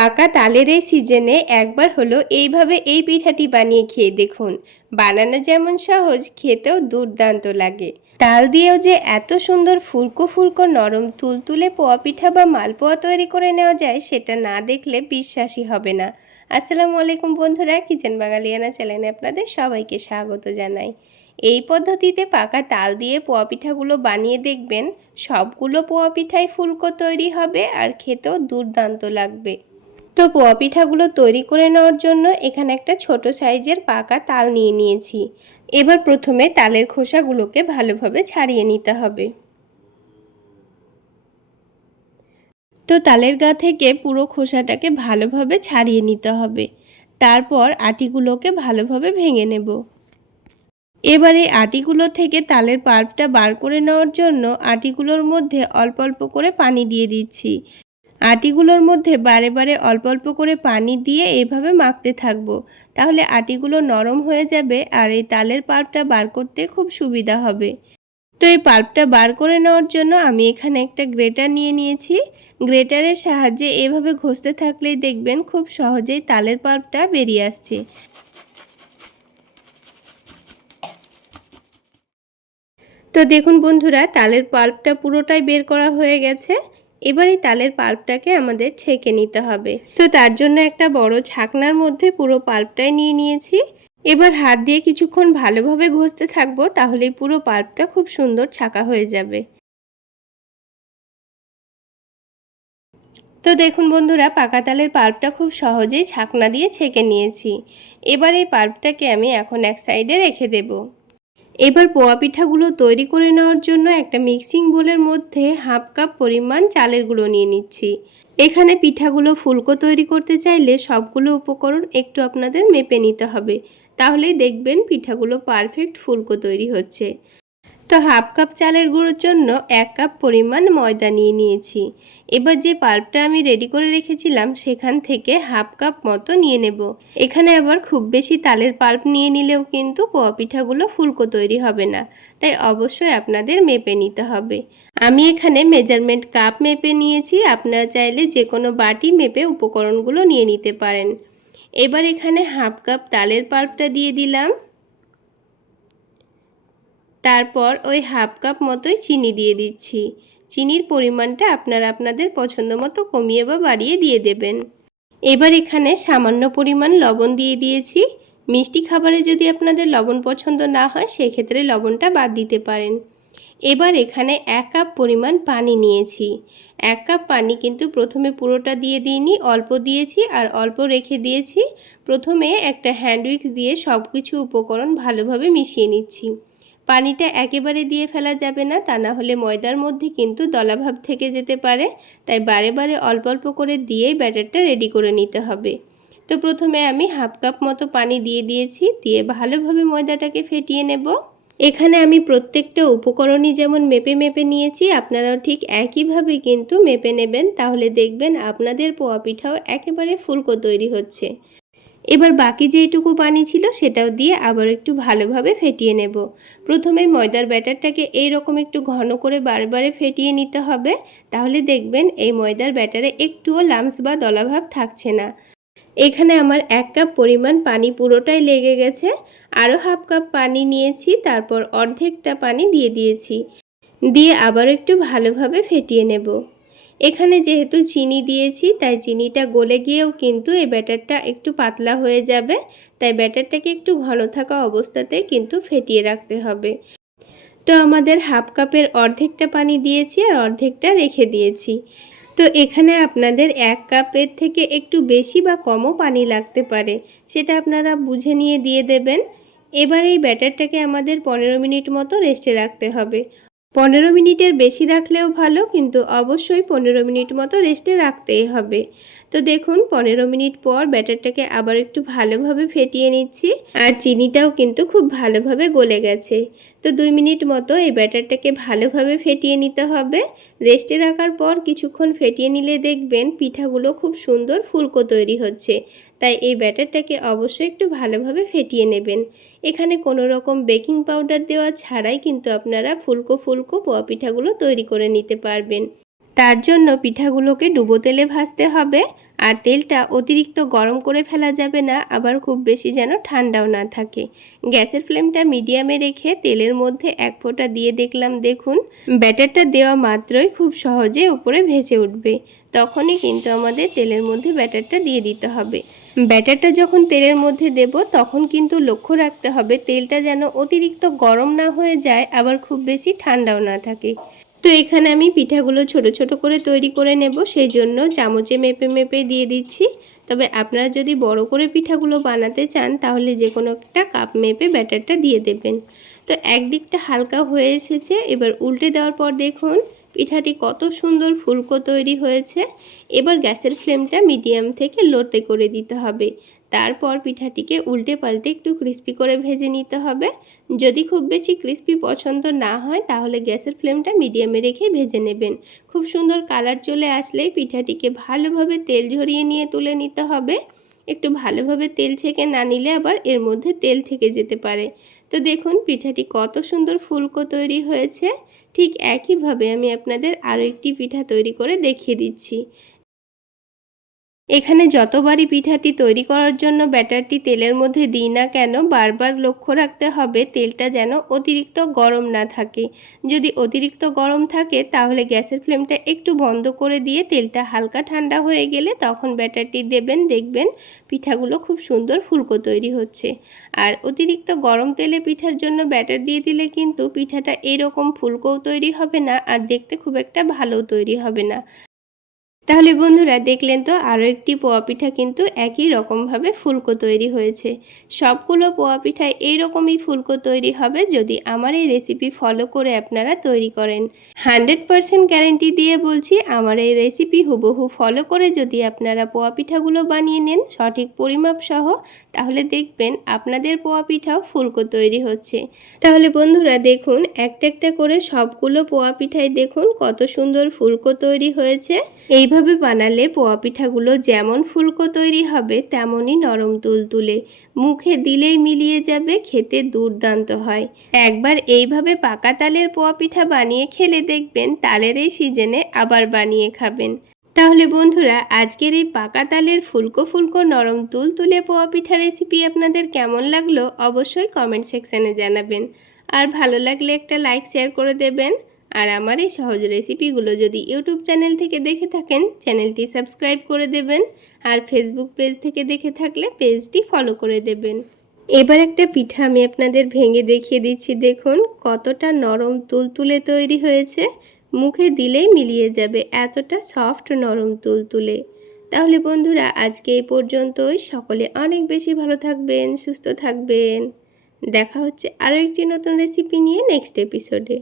পাকা তালের এই সিজনে একবার হলো এইভাবে এই পিঠাটি বানিয়ে খেয়ে দেখুন। বানানো যেমন সহজ, খেতেও দুর্দান্ত লাগে। তাল দিয়েও যে এত সুন্দর ফুলকো ফুলকো নরম তুলতুলে পোয়া পিঠা বা মালপোয়া তৈরি করে নেওয়া যায়, সেটা না দেখলে বিশ্বাসই হবে না। আসসালামু আলাইকুম বন্ধুরা, কিচেন বাঙালিয়ানা চ্যানেলে আপনাদের সবাইকে স্বাগত জানাই। এই পদ্ধতিতে পাকা তাল দিয়ে পোয়া পিঠাগুলো বানিয়ে দেখবেন, সবগুলো পোয়া পিঠাই ফুলকো তৈরি হবে আর খেতেও দুর্দান্ত লাগবে। তো পোয়া পিঠাগুলো তৈরি করে নেওয়ার জন্য এখানে একটা ছোট সাইজের পাকা তাল নিয়ে নিয়েছি। এবার প্রথমে তালের খোসাগুলোকে ভালোভাবে ছাড়িয়ে নিতে হবে। তো তালের গা থেকে পুরো খোসাটাকে ভালোভাবে ছাড়িয়ে নিতে হবে। তারপর আটিগুলোকে ভালোভাবে ভেঙে নেব। এবার আটিগুলো থেকে তালের পাল্পটা বার করে নেওয়ার জন্য আটিগুলোর মধ্যে অল্প অল্প করে পানি দিয়ে দিচ্ছি। আটিগুলোর মধ্যে বারে বারে অল্প অল্প করে পানি দিয়ে এইভাবে মাখতে থাকব। তাহলে আটিগুলো নরম হয়ে যাবে আর এই তালের পাল্পটা বার করতে খুব সুবিধা হবে। তো এই পাল্পটা বার করে নেওয়ার জন্য আমি এখানে একটা গ্রেটার নিয়ে নিয়েছি। গ্রেটারের সাহায্যে এভাবে ঘষতে থাকলেই দেখবেন খুব সহজেই তালের পাল্পটা বেরিয়ে আসছে। তো দেখুন বন্ধুরা, তালের পাল্পটা পুরোটাই বের করা হয়ে গেছে। এবার এই তালের পাল্পটাকে আমাদের ছেঁকে নিতে হবে। তো তার জন্য একটা বড় ছাকনার মধ্যে পুরো পাল্পটাই নিয়ে নিয়েছি। এবার হাত দিয়ে কিছুক্ষণ ভালোভাবে ঘষতে থাকব তাহলে পুরো পাল্পটা খুব সুন্দর ছাকা হয়ে যাবে। তো দেখুন বন্ধুরা, পাকা তালের পাল্পটা খুব সহজেই ছাকনা দিয়ে ছেঁকে নিয়েছি। এবার এই পাল্পটাকে আমি এখন এক সাইডে রেখে দেবো। এবার পোয়া পিঠাগুলো তৈরি করে নেওয়ার জন্য একটা মিক্সিং বোলের মধ্যে হাফ কাপ পরিমাণ চালের গুঁড়ো নিয়ে নিচ্ছি। এখানে পিঠাগুলো ফুলকো তৈরি করতে চাইলে সবগুলো উপকরণ একটু আপনাদের মেপে নিতে হবে। তাহলেই দেখবেন পিঠাগুলো পারফেক্ট ফুলকো তৈরি হচ্ছে। তো হাফ কাপ চালের গুঁড়োর জন্য এক কাপ পরিমাণ ময়দা নিয়ে নিয়েছি। এবার যে পাল্পটা আমি রেডি করে রেখেছিলাম, সেখান থেকে হাফ কাপ মতো নিয়ে নেব। এখানে আবার খুব বেশি তালের পাল্প নিয়ে নিলেও কিন্তু পোয়া পিঠাগুলো ফুলকো তৈরি হবে না, তাই অবশ্যই আপনাদের মেপে নিতে হবে। আমি এখানে মেজারমেন্ট কাপ মেপে নিয়েছি, আপনারা চাইলে যে কোনো বাটি মেপে উপকরণগুলো নিয়ে নিতে পারেন। এবার এখানে হাফ কাপ তালের পাল্পটা দিয়ে দিলাম। তারপর ওই হাফ কাপ মতোই চিনি দিয়ে দিচ্ছি। চিনির পরিমাণটা আপনারা আপনাদের পছন্দ মতো কমিয়ে বা বাড়িয়ে দিয়ে দেবেন। এবার এখানে সামান্য পরিমাণ লবণ দিয়ে দিয়েছি। মিষ্টি খাবারে যদি আপনাদের লবণ পছন্দ না হয়, সেক্ষেত্রে লবণটা বাদ দিতে পারেন। এবার এখানে এক কাপ পরিমাণ পানি নিয়েছি। এক কাপ পানি কিন্তু প্রথমে পুরোটা দিয়ে দিইনি, অল্প দিয়েছি আর অল্প রেখে দিয়েছি। প্রথমে একটা হ্যান্ড উইক্স দিয়ে সব কিছু উপকরণ ভালোভাবে মিশিয়ে নিচ্ছি। পানিটা একেবারে দিয়ে ফেলা যাবে না, তা না হলে ময়দার মধ্যে কিন্তু দলাভাব থেকে যেতে পারে। তাই বারে বারে অল্প অল্প করে দিয়েই ব্যাটারটা রেডি করে নিতে হবে। তো প্রথমে আমি হাফ কাপ মতো পানি দিয়ে দিয়েছি, দিয়ে ভালোভাবে ময়দাটাকে ফেটিয়ে নেব। এখানে আমি প্রত্যেকটা উপকরণই যেমন মেপে মেপে নিয়েছি, আপনারাও ঠিক একইভাবে কিন্তু মেপে নেবেন। তাহলে দেখবেন আপনাদের পোয়া পিঠাও একেবারে ফুলকো তৈরি হচ্ছে। এবার বাকি যেইটুকু পানি ছিল সেটাও দিয়ে আবার একটু ভালোভাবে ফেটিয়ে নেব। প্রথমে ময়দার ব্যাটারটাকে এই রকম একটু ঘন করে বারবারে ফেটিয়ে নিতে হবে। তাহলে দেখবেন এই ময়দার ব্যাটারে একটুও লামস বা দলাভাব থাকছে না। এখানে আমার এক কাপ পরিমাণ পানি পুরোটাই লেগে গেছে। আরও হাফ কাপ পানি নিয়েছি, তারপর অর্ধেকটা পানি দিয়ে দিয়েছি। দিয়ে আবার একটু ভালোভাবে ফেটিয়ে নেব। এখানে যেহেতু চিনি দিয়েছি, তাই চিনিটা গলে গিয়েও কিন্তু এই ব্যাটারটা একটু পাতলা হয়ে যাবে। তাই ব্যাটারটাকে একটু ঘন থাকা অবস্থাতে কিন্তু ফেটিয়ে রাখতে হবে। তো আমাদের হাফ কাপের অর্ধেকটা পানি দিয়েছি আর অর্ধেকটা রেখে দিয়েছি। তো এখানে আপনাদের এক কাপের থেকে একটু বেশি বা কমও পানি লাগতে পারে, সেটা আপনারা বুঝে নিয়ে দিয়ে দেবেন। এবার এই ব্যাটারটাকে আমাদের পনেরো মিনিট মতো রেস্টে রাখতে হবে। পনেরো মিনিটের বেশি রাখলেও ভালো, কিন্তু অবশ্যই পনেরো মিনিট মতো রেস্টে রাখতেই হবে। তো দেখুন, পনেরো মিনিট পর ব্যাটারটাকে আবার একটু ভালোভাবে ফেটিয়ে নিচ্ছি, আর চিনিটাও কিন্তু খুব ভালোভাবে গলে গেছে। তো দুই মিনিট মতো এই ব্যাটারটাকে ভালোভাবে ফেটিয়ে নিতে হবে। রেস্টে রাখার পর কিছুক্ষণ ফেটিয়ে নিলে দেখবেন পিঠাগুলো খুব সুন্দর ফুলকো তৈরি হচ্ছে। তাই এই ব্যাটারটাকে অবশ্যই একটু ভালোভাবে ফেটিয়ে নেবেন। এখানে কোনো রকম বেকিং পাউডার দেওয়া ছাড়াই কিন্তু আপনারা ফুলকো ফুলকো পোয়া পিঠাগুলো তৈরি করে নিতে পারবেন। তার জন্য পিঠাগুলোকে ডুবো তেলে ভাজতে হবে। আর তেলটা অতিরিক্ত গরম করে ফেলা যাবে না, আবার খুব বেশি যেন ঠান্ডাও না থাকে। গ্যাসের ফ্লেমটা মিডিয়ামে রেখে তেলের মধ্যে এক ফোঁটা দিয়ে দেখলাম, দেখুন, ব্যাটারটা দেওয়া মাত্রই খুব সহজে উপরে ভেসে উঠবে। তখনই কিন্তু আমাদের তেলের মধ্যে ব্যাটারটা দিয়ে দিতে হবে। ব্যাটারটা যখন তেলের মধ্যে দেব, তখন কিন্তু লক্ষ্য রাখতে হবে তেলটা যেন অতিরিক্ত গরম না হয়ে যায়, আবার খুব বেশি ঠান্ডাও না থাকে। তো এখানে আমি পিঠাগুলো ছোট ছোট করে তৈরি করে নেব সেই জন্য চামচে মেপে মেপে দিয়ে দিচ্ছি। তবে আপনারা যদি বড় করে পিঠাগুলো বানাতে চান, তাহলে যে কোনো একটা কাপ মেপে ব্যাটারটা দিয়ে দেবেন। তো একদিকটা হালকা হয়ে এসেছে, এবার উল্টে দেওয়ার পর দেখুন পিঠাটি কত সুন্দর ফুলকো তৈরি হয়েছে। এবার গ্যাসের ফ্লেমটা মিডিয়াম থেকে লোতে করে দিতে হবে। তারপর পিঠাটিকে উল্টে পাল্টে একটু ক্রিস্পি করে ভেজে নিতে হবে। যদি খুব বেশি ক্রিস্পি পছন্দ না হয়, তাহলে গ্যাসের ফ্লেমটা মিডিয়ামে রেখে ভেজে নেবেন। খুব সুন্দর কালার চলে আসলেই পিঠাটিকে ভালোভাবে তেল ঝরিয়ে নিয়ে তুলে নিতে হবে। একটু ভালোভাবে তেল ছেঁকে না নিলে আবার এর মধ্যে তেল থেকে যেতে পারে। তো দেখুন, পিঠাটি কত সুন্দর ফুলকো তৈরি হয়েছে। ঠিক একইভাবে আমি আপনাদের আরও একটি পিঠা তৈরি করে দেখিয়ে দিচ্ছি। এখানে যতবারই পিঠাটি তৈরি করার জন্য ব্যাটারটি তেলের মধ্যে দিই না কেন, বারবার লক্ষ্য রাখতে হবে তেলটা যেন অতিরিক্ত গরম না থাকে। যদি অতিরিক্ত গরম থাকে, তাহলে গ্যাসের ফ্লেমটা একটু বন্ধ করে দিয়ে তেলটা হালকা ঠান্ডা হয়ে গেলে তখন ব্যাটারটি দেবেন, দেখবেন পিঠাগুলো খুব সুন্দর ফুলকো তৈরি হচ্ছে। আর অতিরিক্ত গরম তেলে পিঠার জন্য ব্যাটার দিয়ে দিলে কিন্তু পিঠাটা এরকম ফুলকোও তৈরি হবে না, আর দেখতে খুব একটা ভালো তৈরি হবে না। তাহলে বন্ধুরা দেখলেন তো আরও একটি পোয়া পিঠা কিন্তু একই রকমভাবে ফুলকো তৈরি হয়েছে। সবগুলো পোয়া পিঠা এইরকমই ফুলকো তৈরি হবে যদি আমার এই রেসিপি ফলো করে আপনারা তৈরি করেন। হান্ড্রেড পারসেন্ট গ্যারেন্টি দিয়ে বলছি, আমার এই রেসিপি হুবহু ফলো করে যদি আপনারা পোয়া পিঠাগুলো বানিয়ে নেন সঠিক পরিমাপ সহ, তাহলে দেখবেন আপনাদের পোয়া পিঠাও ফুলকো তৈরি হচ্ছে। তাহলে বন্ধুরা দেখুন, একটা একটা করে সবগুলো পোয়া পিঠায় দেখুন কত সুন্দর ফুলকো তৈরি হয়েছে। এইভাবে এইভাবে বানালে পোয়া পিঠাগুলো যেমন ফুলকো তৈরি হবে, তেমনই নরম তুলতুলে। মুখে দিলেই মিলিয়ে যাবে, খেতে দুর্দান্ত হয়। একবার এইভাবে পাকা তালের পোয়া পিঠা বানিয়ে খেলে দেখবেন তালের এই সিজনে আবার বানিয়ে খাবেন। তাহলে বন্ধুরা, আজকের এই পাকা তালের ফুলকো ফুলকো নরম তুল তুলে পোয়া পিঠা রেসিপি আপনাদের কেমন লাগল অবশ্যই কমেন্ট সেকশানে জানাবেন। আর ভালো লাগলে একটা লাইক, শেয়ার করে দেবেন। আর আমার এই সহজ রেসিপিগুলো যদি ইউটিউব চ্যানেল থেকে দেখে থাকেন, চ্যানেলটি সাবস্ক্রাইব করে দেবেন আর ফেসবুক পেজ থেকে দেখে থাকলে পেজটি ফলো করে দেবেন। এবার একটা পিঠা আমি আপনাদের ভেঙে দেখিয়ে দিচ্ছি। দেখুন, কতটা নরম তুলতুলে তৈরি হয়েছে। মুখে দিলেই মিলিয়ে যাবে এতটা সফট নরম তুলতুলে। তাহলে বন্ধুরা, আজকে এই পর্যন্তই। সকলে অনেক বেশি ভালো থাকবেন, সুস্থ থাকবেন। দেখা হচ্ছে আরও একটি নতুন রেসিপি নিয়ে নেক্সট এপিসোডে